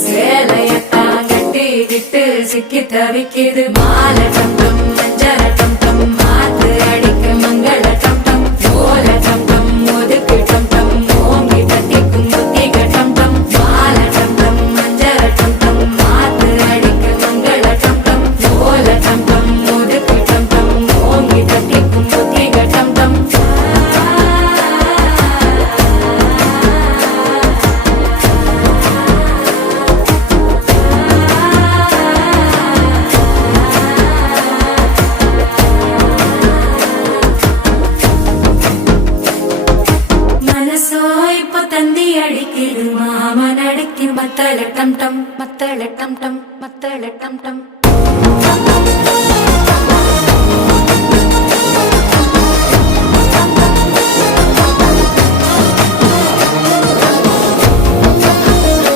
சேலையத்தான் கட்டிக்கிட்டு சிக்கி தவிக்குது மாலை டம் டம் மஞ்சள டம் டம் மாத்து அடிக்க மங்கள டம் டம் ஓல டம் டம் ஒதுக்கு டம் டம் ஓங்கி தட்டிக்கும் புத்திக டம் டம் மாலை டம் டம் மஞ்சள டம் டம் மாத்து அடிக்க மங்கள டம் டம் ஓல டம் டம் ஒதுக்கு டம் டம் ஓங்கி தட்டிக்கும் புத்திக டம் டம் தந்தி அடிக்குது மாமன் அடிக்கு மத்தள டம் டம் மத்தள டம் டம் மத்தள டம் டம்